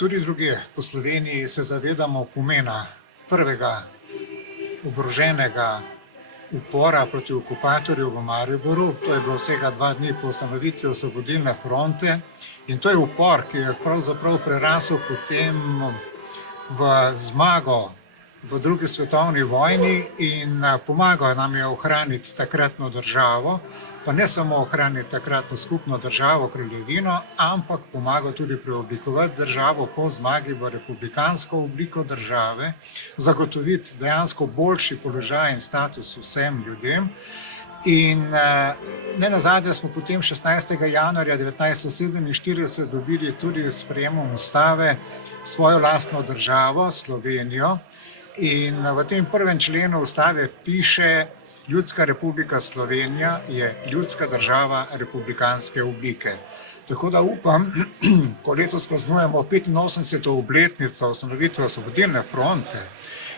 tudi drugje po Sloveniji se zavedamo pomena prvega oboroženega upora proti okupatorju v Mariboru. To je bilo vsega 2 dni po ustanovitvi Osvobodilne fronte in to je upor, ki je pravzaprav prerasel potem v zmago v drugi svetovni vojni in pomagal nam je ohraniti takratno državo, pa ne samo ohraniti takratno skupno državo, kraljevino, ampak pomagal tudi preoblikovati državo po zmagi v republikansko obliko države, zagotoviti dejansko boljši položaj in status vsem ljudem. In nenazadnje smo potem 16. januarja 1947 dobili tudi s sprejemom ustave svojo lastno državo, Slovenijo. In v tem 1. členu ustave piše: Ljudska republika Slovenija je ljudska država republikanske oblike. Tako da upam, ko letos praznujemo 85. obletnico ustanovitve Osvobodilne fronte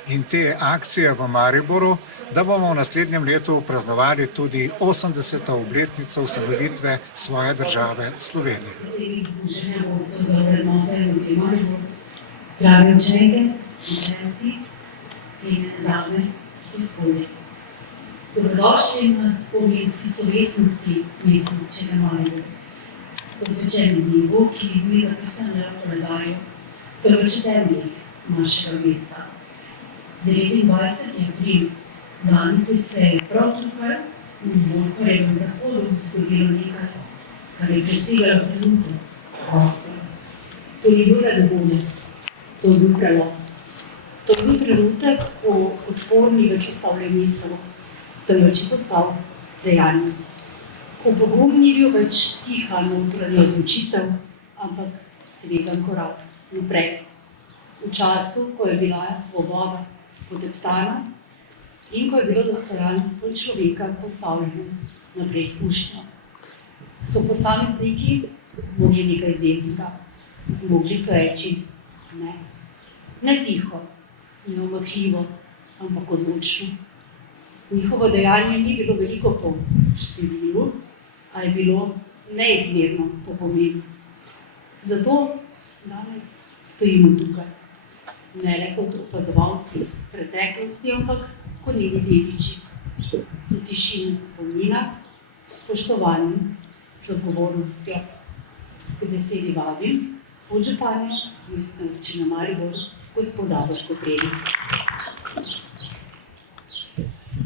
in te akcije v Mariboru, da bomo v naslednjem letu praznovali tudi 80. obletnico ustanovitve svoje države Slovenije. Drage učenke, učenci, cenjene dame, gospodje. Dobrodošli na spominski slovesnosti mestne občine Maribor. Posvečeni dnevu, ki ni zapisan le v koledarju, temveč v temeljih našega mesta. 29. april, dan, ko se je prav tukaj v Bolkorevem zahodu zgodilo nekaj, kar je presegalo trenutek prostora. To ni bil le dogodek, to je bil prelom. To je bil trenutek, ko odpor ni več ostal le misel, temveč je postal dejanje. Ko pogum ni bil več tiha notranja odločitev, ampak tvegan korak naprej. V času, ko je bila svoboda poteptana in ko je bilo dostojanstvo človeka postavljeno na preizkušnjo, so posamezniki zmogli nekaj izjemnega. Zmogli so reči ne. Ne tiho, ne omahljivo, ampak odločno. Njihovo dejanje ni bilo veliko po številu, a je bilo neizmerno po pomenu. Zato danes stojimo tukaj, ne le kot opazovalci preteklosti, ampak kot njeni dediči. V tišini spomina, v spoštovanju, z odgovornostjo. K besedi vabim podžupanja Mestne občine Maribor, gospoda Borko Predik.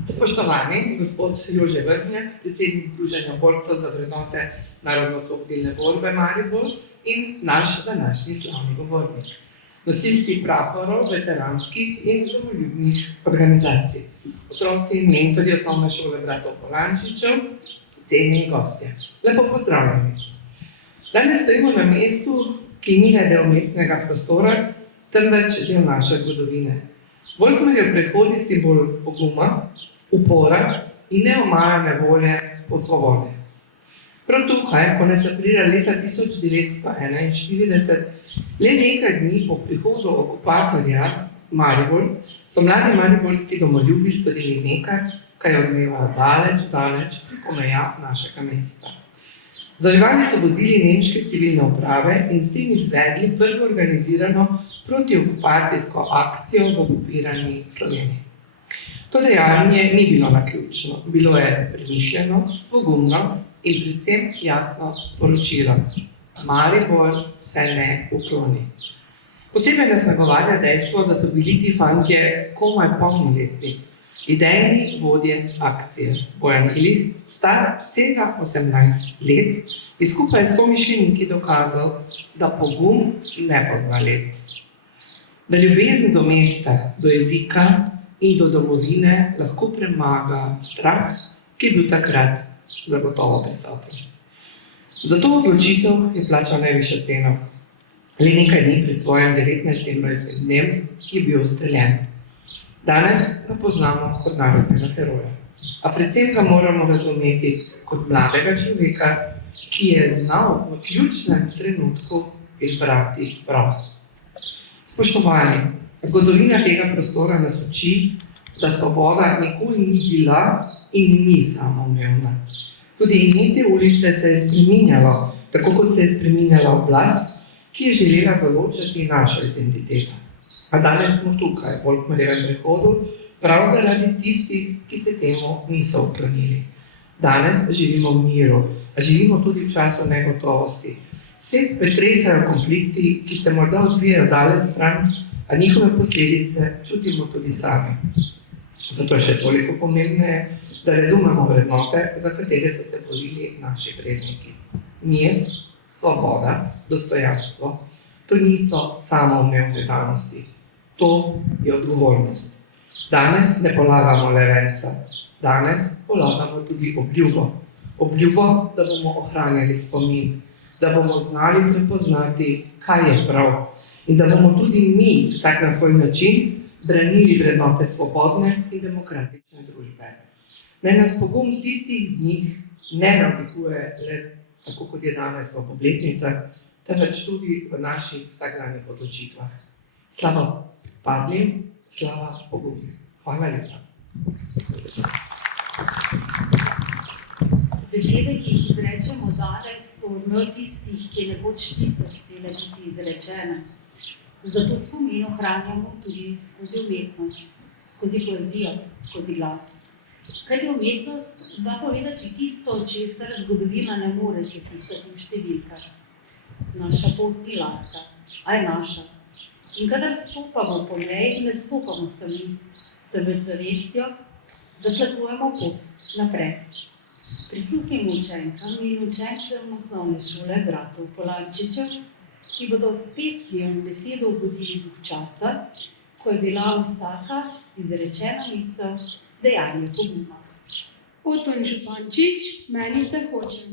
Spoštovani gospod Jože Vrhnjak, predsednik Združenja borcev za vrednote narodno-osvobodilne borbe Maribor in naš današnji slavni govornik, nosilci praporov veteranskih in domoljubnih organizacij, otroci in mentorji osnovne šole bratov Polančičev, cenjeni gostje. Lepo pozdravljeni. Danes stojimo na mestu, ki ni le del mestnega prostora, temveč del naše zgodovine. Volkomerjev prehod je simbol poguma, upora in neomajane volje po svobodi. Prav tukaj, konec aprila leta 1941, le nekaj dni po prihodu okupatorja Maribor, so mladi mariborski domoljubi storili nekaj, kar je odmevalo daleč preko meja našega mesta. Zažgali so vozili nemške civilne uprave in s tem izvedli prvo organizirano protiokupacijsko akcijo v okupirani Sloveniji. To dejanje ni bilo naključno, bilo je premišljeno, pogumno in predvsem jasno sporočilo: Maribor se ne ukloni. Posebej nas nagovarja dejstvo, da so bili ti fantje komaj polnoletni, idejni vodje akcije. Bojan Glih, star vsega 18 let, je skupaj s somišljeniki dokazal, da pogum ne pozna let. Da ljubezen do mesta, do jezika in do domovine lahko premaga strah, ki je bil takrat zagotovo prisoten. Za to odločitev je plačal najvišjo ceno. Le nekaj dni pred svojim 19. rojstnim dnem je bil ustreljen. Danes ga poznamo kot narodnega heroja, a predvsem ga moramo razumeti kot mladega človeka, ki je znal v ključnem trenutku izbrati prav. Spoštovani, zgodovina tega prostora nas uči, da svoboda nikoli ni bila in ni samoumevna. Tudi ime te ulice se je spreminjalo, tako kot se je spreminjala oblast, ki je želela določiti našo identiteto. A danes smo tukaj, v Volkmarjevem prehodu, prav zaradi tistih, ki se temu niso uklonili. Danes živimo v miru, a živimo tudi v času negotovosti. Svet pretresajo konflikti, ki se morda odvijajo daleč stran, a njihove posledice čutimo tudi sami. Zato je še toliko pomembneje, da razumemo vrednote, za katere so se borili naši predniki. Mir, svoboda, dostojanstvo, to niso samoumevne danosti. To je odgovornost. Danes ne polagamo le venca, danes polagamo tudi obljubo. Obljubo, da bomo ohranjali spomin, da bomo znali prepoznati, kaj je prav in da bomo tudi mi, vsak na svoj način, branili vrednote svobodne in demokratične družbe. Naj nas pogum tistih dni ne navdihuje le tako, kot je danes ob obletnicah, temveč tudi v naših vsakdanjih odločitvah. Slava padlim, slava pogumnim. Hvala lepa. Besede, ki jih izrečemo danes, so odmev tistih, ki nekoč niso uspele biti izrečene. Zato spomin ohranjamo tudi skozi umetnost, skozi poezijo, skozi glas. Kajti umetnost zna povedati tisto, česar zgodovina ne more zapisati v številkah. Naša pot ni lahka, a je naša. In kadar stopamo po njej, ne stopamo sami, temveč zavestjo, da tlakujemo pot naprej. Prisluhnimo učenkam in učencem osnovne šole bratov Polančičev, ki bodo s pesmijo in besedo obudili duh časa, ko je bila vsaka izrečena misel dejanje poguma. Oton Župančič, meni se hoče.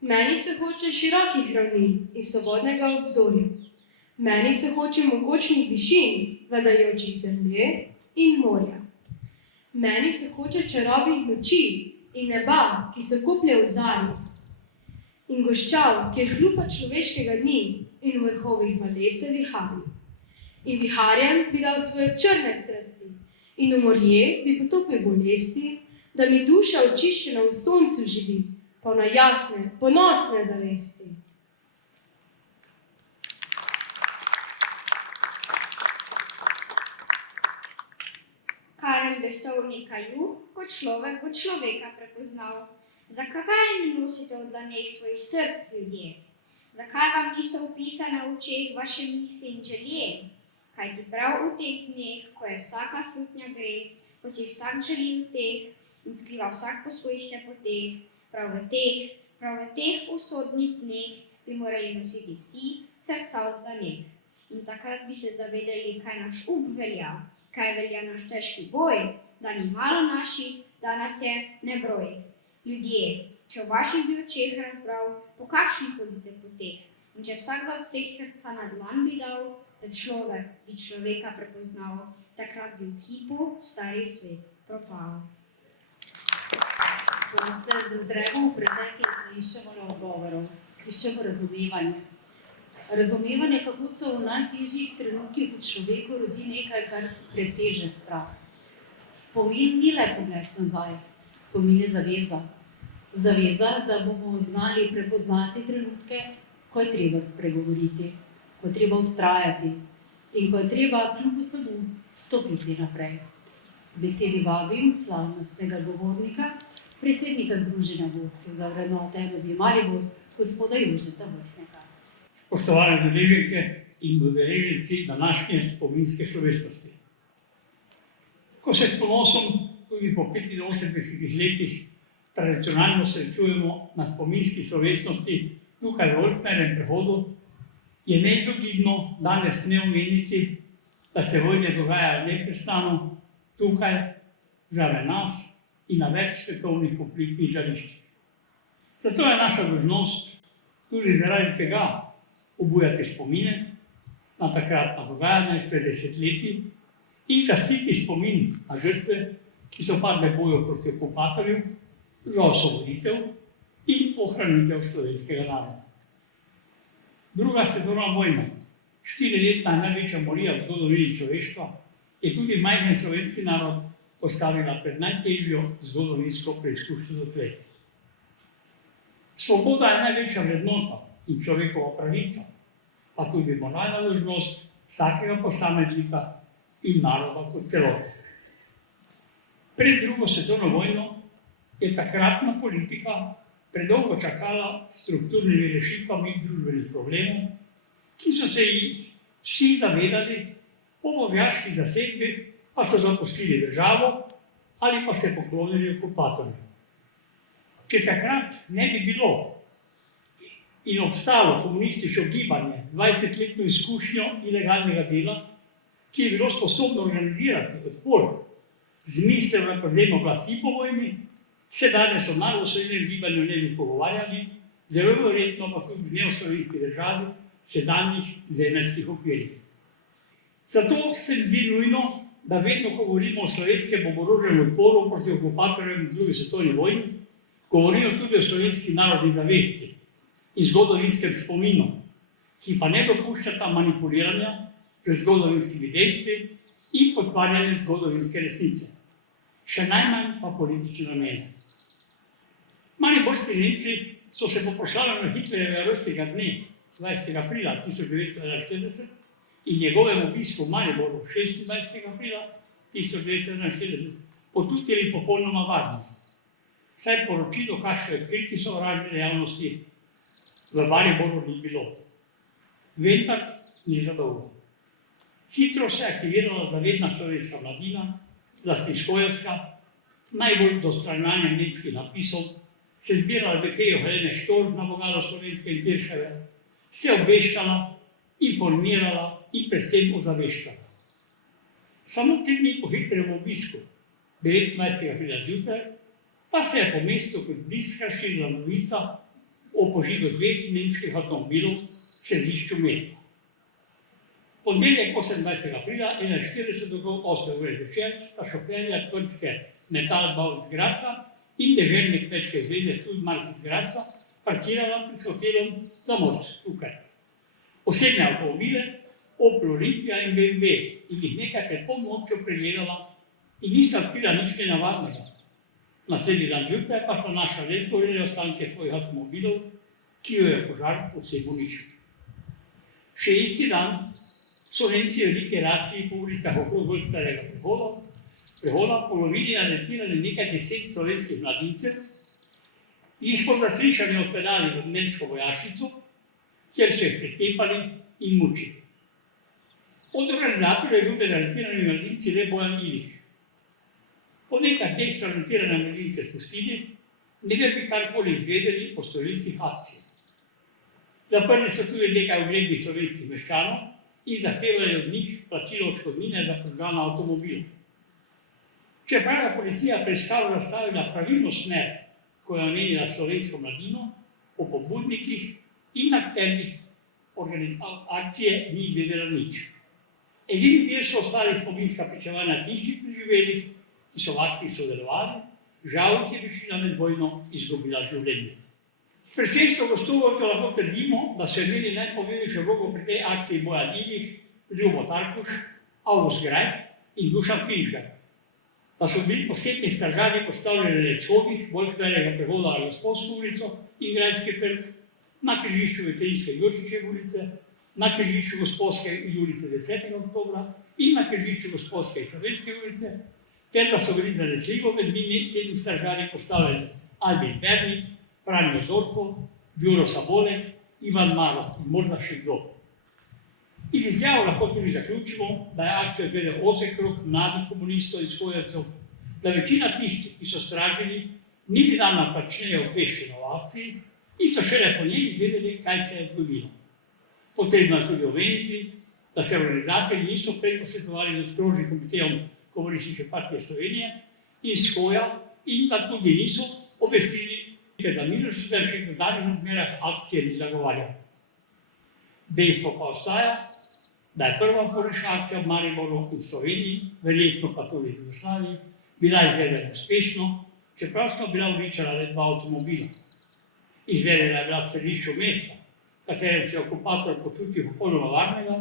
Meni se hoče širokih ravnin in svobodnega obzorja. Meni se hoče mogočnih višin, vladajočih zemlje in morja. Meni se hoče čarobnih noči in neba, ki se koplje v zarju. In goščav, kjer hrupa človeškega dni in v vrhovih valese viharji. In viharjem bi dal svoje črne strasti in v morje bi potopil bolesti, da mi duša očiščena v soncu živi, polna jasne, ponosne zavesti. Karel Destovnika juh, kot človek bo človeka prepoznal. Zakaj ne nosite v dlaneh svojih src, ljudje? Zakaj vam niso vpisane v očeh vaše misli in želje? Kajti prav v teh dneh, ko je vsaka slutnja greh, ko si vsak želi v teh in skriva vsak po svojih poteh, prav v teh usodnih dneh bi morali nositi vsi srca v dlaneh. In takrat bi se zavedali, kaj naš up velja, kaj velja naš težki boj, da ni malo naših, da nas je nebroj. Ljudje, če v vaših bi očeh razbral, po kakšnih hodite poteh, in če vsakdo od vseh srca na dlan bi dal, da človek bi človeka prepoznal, takrat bi v hipu stari svet propal. Ko se zadremo v preteklost, iščemo le odgovorov, iščemo razumevanje. Razumevanje, kako se v najtežjih trenutkih v človeku rodi nekaj, kar preseže strah. Spomin ni le pogled nazaj, spomin je zaveza. Zaveza, da bomo znali prepoznati trenutke, ko je treba spregovoriti, ko je treba vztrajati in ko je treba kljub vsemu stopiti naprej. Besedi vabim slavnostnega govornika, predsednika Združenja borcev za vrednote NLB Maribor, gospoda Jožeta Vrhnjaka. Spoštovane udeleženke in udeleženci današnje spominske slovesnosti. Ko se s ponosom tudi po 85 letih tradicionalno srečujemo na spominski slovesnosti tukaj v Volkmarjevem prehodu, je neizogibno danes ne omeniti, da se vojne dogajajo neprestano tukaj, zraven nas in na več svetovnih konfliktnih žariščih. Zato je naša dolžnost tudi zaradi tega obujati spomine na takratna dogajanja izpred desetletij in častiti spomin na žrtve, ki so padle v boju proti okupatorju, za osvoboditev in ohranitev slovenskega naroda. Druga svetovna vojna, 4-letna največja morija v zgodovini človeštva, je tudi majhen slovenski narod postavila pred najtežjo zgodovinsko preizkušnjo dotlej. Svoboda je največja vrednota in človekova pravica, pa tudi moralna dolžnost vsakega posameznika in naroda kot celote. Pred drugo svetovno vojno je takratna politika predolgo čakala s strukturnimi rešitvami družbenih problemov, ki so se jih vsi zavedali, po vojaški zasedbi pa so zapustili državo ali pa se poklonili okupatorju. Če takrat ne bi bilo in obstalo komunistično gibanje z 20-letno izkušnjo ilegalnega dela, ki je bilo sposobno organizirati odpor z mislijo na prevzem oblasti po vojni, se danes o narodnoosvobodilnem gibanju ne bi pogovarjali, zelo verjetno pa tudi ne o slovenski državi, sedanjih zemeljskih okvirih. Zato se mi zdi nujno, da vedno, ko govorimo o slovenskem oboroženem odporu proti okupatorjem v drugi svetovni vojni, govorimo tudi o slovenski narodni zavesti in zgodovinskem spominu, ki pa ne dopuščata manipuliranja z zgodovinskimi dejstvi in potvarjanja zgodovinske resnice. Še najmanj pa politične namene. Mariborski Nemci so se po proslavljanju Hitlerjevega rojstnega dne 20. aprila 1941 in njegovem obisku v Mariboru 26. aprila 1941 počutili popolnoma varno. Saj poročilo, kakšne odkriti sovražne dejavnosti v Mariboru ni bilo. Vendar ni za dolgo. Hitro se je aktivirala zavedna slovenska mladina, zlasti školjska, najbolj do stranjanja nemških napisov, se zbirala v Keju Helene Štorm na vogalo slovenske in Tirševe, se obveščala, informirala in predvsem ozaveščala. Samo 3 dni po Hitlerjevem obisku, 29. aprila zjutraj, pa se je po mestu kot bliska širila novica o požigu 2 nemških avtomobilov v središču mesta. Ponedeljek 28. aprila 41 do 8. ure zvečer sta šoferja tvrtke Metalbau iz Gradca in deželne kmečke zveze Sudmark iz Gradca parkirala pred hotelom Zamorsk tukaj. Osebne avtomobile Opel Olympia in BMW in jih nekaj pred polnočjo pregledala in nista odkrila nič nenavadnega. Naslednji dan zjutraj pa sta našla le zgorele ostanke svojih avtomobilov, ki jo je požar povsem uničil. Še isti dan so Nemci v veliki raciji po ulicah okrog Golfskega prehoda polovili in aretirali nekaj 10 slovenskih mladincev, jih po zaslišanju odpeljali v Dnevsko vojašnico, kjer so jih pretepali in mučili. Od organizatorja je bil med aretirani mladinci le Bojan Ilih. Po nekaj dneh so aretirane mladince spustili, ne da bi karkoli izvedeli o storilcih akcije. Zaprli so tudi nekaj uglednih slovenskih meščanov in zahtevali od njih plačilo odškodnine za požgan avtomobil. Čeprav je policija preiskavo zastavila pravilno smer, ko je omenila slovensko mladino, o pobudnikih in akterjih akcije ni izvedela nič. Edini del so ostali spominska pričevanja tistih preživelih, ki so v akciji sodelovali, žal jih je večina med vojno izgubila življenje. S predsedniško gostovostjo lahko trdimo, da so imeli najpomembnejšo vlogo pri tej akciji Bojan Ilih, Ljubo Tarkuš, August Grajf in Dušan Finžgar. Da so bili posebni stražarji postavljeni na shodih Golfskega prehoda na Gosposko ulico in Grajski trg, na križišču Veterinske Jurčičeve ulice, na križišču Gosposke in ulice 10. oktobra in na križišču Gosposke in Savinske ulice, ter da so bili zanesljivo med temi stražarji postavljeni Albin Bernik, Franjo Zorko, Bjuro Sabolek, Ivan Maro in morda še kdo. Iz izjav lahko tudi zaključimo, da je akcijo izvedel ozek krog mladih komunistov in skojarcev, da večina tistih, ki so stražili, ni bila natančneje obveščena o akciji in so šele po njej izvedeli, kaj se je zgodilo. Potrebno je tudi omeniti, da se organizatorji niso prej posvetovali z okrožnim komitejem Komunistične partije Slovenije in Skoja in da tudi niso obvestili, da Miloš Šuteršek v danih razmerah akcije ni zagovarjal. Dejstvo pa ostaja, da je prva oporiška akcija v Mariboru in Sloveniji, verjetno pa tudi v Jugoslaviji, bila izvedena uspešno, čeprav smo bila uničena le 2 avtomobila. Izvedena je bila v središču mesta, v katerem se je okupator počutil popolnoma varnega,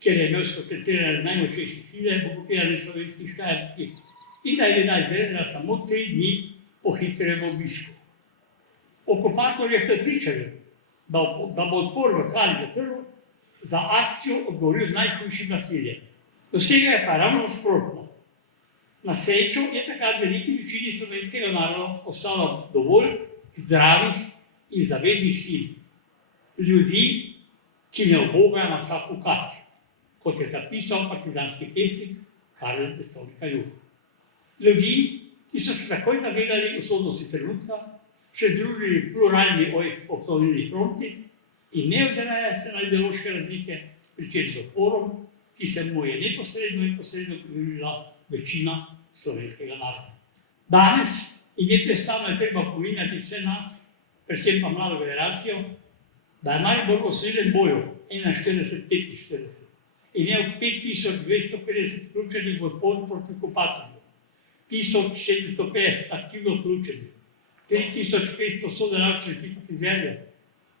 kjer je imel skoncentrirane najmočnejše sile v okupirani slovenski Štajerski in da je bila izvedena samo 3 dni po Hitlerjevem obisku. Okupator je prepričan, da bo odpor v Kali zatrl za akcijo odgovoril z najhujšim nasiljem. Dosega je pa ravno nasprotno. Na srečo je takrat veliki večini slovenskega naroda ostalo dovolj zdravih in zavednih sil. Ljudi, ki ne ubogajo na vsak ukaz, kot je zapisal partizanski pesnik Karel Pestovnika Juh. Ljudi, ki so se takoj zavedali usodnosti trenutka, še združili v pluralni obsodilni fronti in ne ozirajo se na ideološke razlike, pričeli z odporom, ki se mu je neposredno in posredno pridružila večina slovenskega naroda. Danes in neprestano je treba opominjati vse nas, predvsem pa mlado generacijo, da je Maribor v osrednjem boju 41-45 in je 5250 vključenih v odpor proti okupatorju, 1750 aktivno vključenih, 3500 sodelavcev simpatizerjev,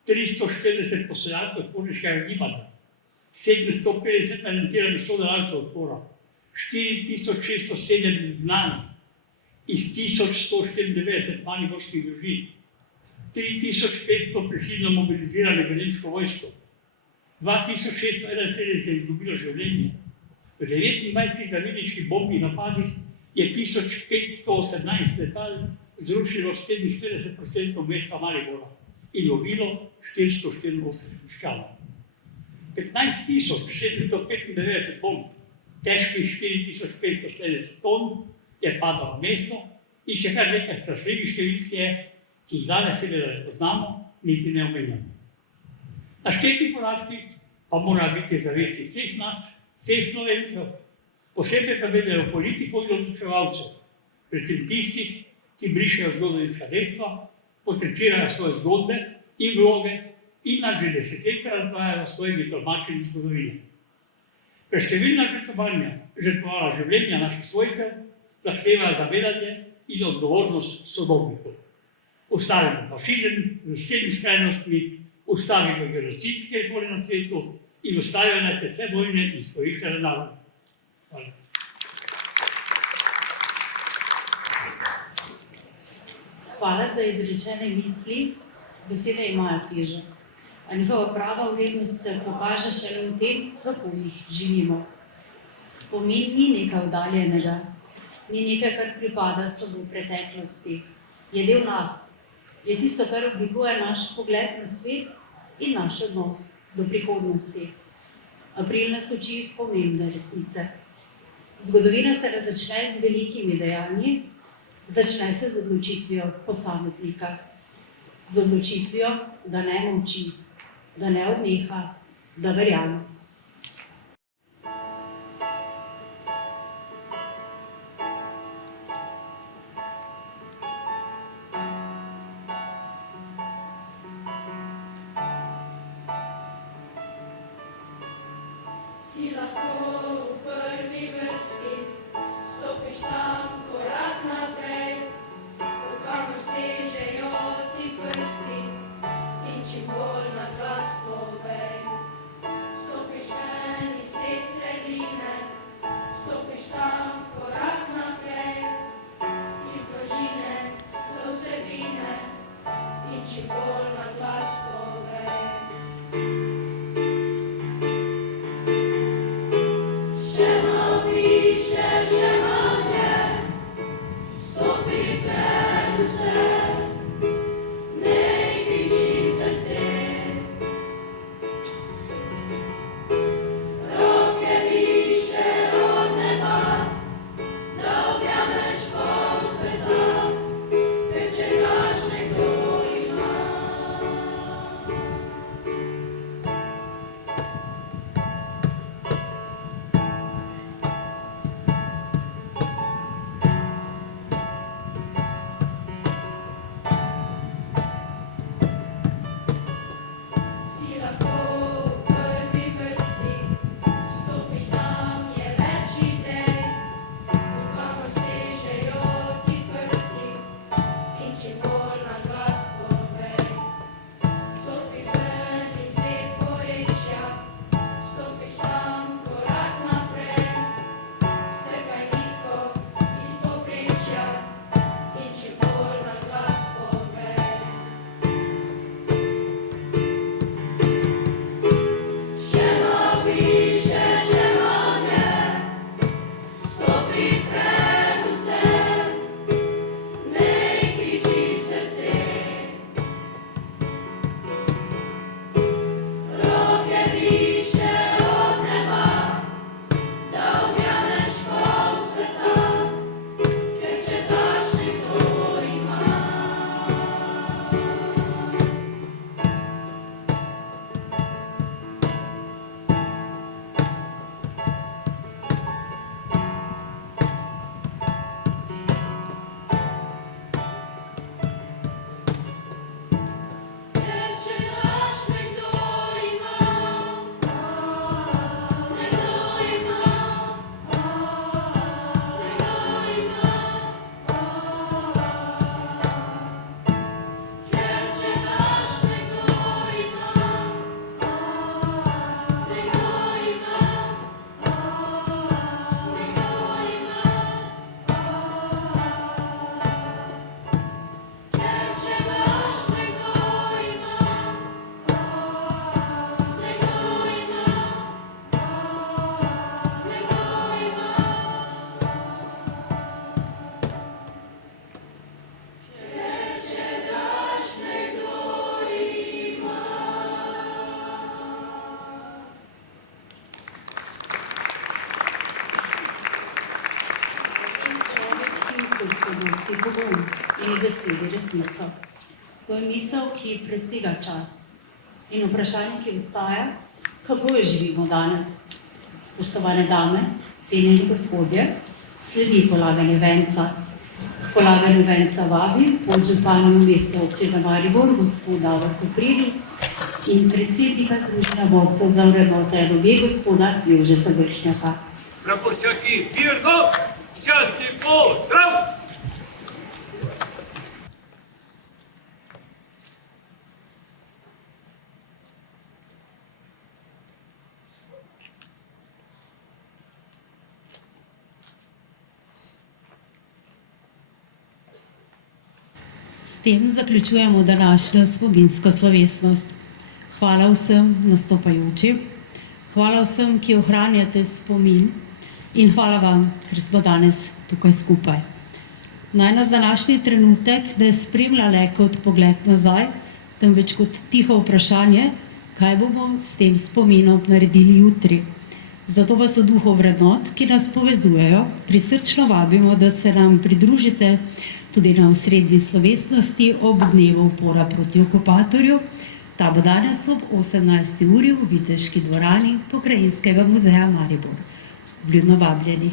340 poseljakov odporniškega gibanja, 750 talentiranih sodelavcev odpora, 4607 izgnanih iz 1194 mariborskih družin, 3500 prisilno mobiliziranih v nemško vojsko, 2671 je izgubilo življenje. V 29 zavedniških bombnih napadih je 1518 letal zrušilo 47% mesta Maribora in lovilo 484 ščalov. 15795 bomb, težkih 4540 ton, je padlo v mesto in še kar nekaj strašljivih številk je, ki jih danes seveda ne poznamo, niti ne omenjamo. Našteti podatki pa morajo biti zavesti vseh nas, vseh Slovencev, posebej pa vedejo politikov in odločevalcev, predvsem tistih, ki brišejo zgodovinska dejstva, potencirajo svoje zgodbe in vloge in nas že desetletja razdvajajo s svojimi tolmačenji zgodovine. Preštevilna žrtvovala življenja naših svojcev zahtevajo zavedanje in odgovornost sodobnikov. Ustavimo fašizem z vsemi skrajnostmi, ustavimo genocid kjerkoli na svetu in ustavijo nas vse vojne in izkoriščanja naroda. Hvala. Hvala za izrečene misli. Besede imajo težo, a njihova prava vrednost se pokaže šele v tem, kako jih živimo. Spomin ni nekaj oddaljenega, ni nekaj, kar pripada samo preteklosti. Je del nas, je tisto, kar oblikuje naš pogled na svet in naš odnos do prihodnosti. April nas uči pomembne resnice. Zgodovina se ne začne z velikimi dejanji, začne se z odločitvijo posameznika. Z odločitvijo, da ne molči, da ne odneha, da verjame. Si lahko v prvi vrsti, stopiš sam korak naprej, kamor sežejo ti prsti in čim bolj na glas povej. Stopiš ven iz te sredine, stopiš sam korak naprej, iz družine do vsebine in čim bolj na glas povej. Še malo više, še malo dlje, stopi pred vse, ne kriči srce. Roke više od neba, da objameš pol sveta, ker če daš nekdo ima. besedi pogum in v besedi resnico. To je misel, ki presega čas. In vprašanje, ki ostaja, kako jo živimo danes. Spoštovane dame, cenjeni gospodje, sledi polaganje venca. Polaganje venca vabim podžupana mestne občine Maribor, gospoda Koprivil in predsednika Združenja borcev za vrednote NOB, gospoda Jožeta Vrhnjaka. Praporščaki, mirno, časti pozdrav! S tem zaključujemo današnjo spominsko slovesnost. Hvala vsem nastopajočim, hvala vsem, ki ohranjate spomin in hvala vam, ker smo danes tukaj skupaj. Naj nas današnji trenutek ne spremlja le kot pogled nazaj, temveč kot tiho vprašanje, kaj bomo s tem spominom naredili jutri. Zato vas v duhu vrednot, ki nas povezujejo, prisrčno vabimo, da se nam pridružite tudi na osrednji slovesnosti ob dnevu upora proti okupatorju. Ta bo danes ob 18. uri v Viteški dvorani Pokrajinskega muzeja Maribor. Vljudno vabljeni.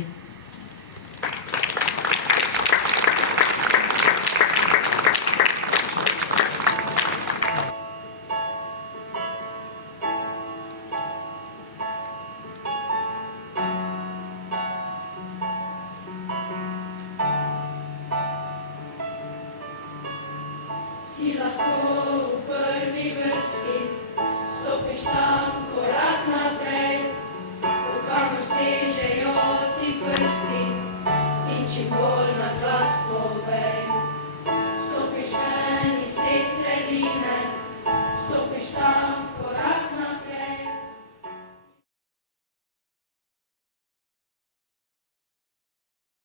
Si lahko v prvi vrsti, stopiš sam korak naprej, kamor sežejo ti prsti in čim bolj na glas povej.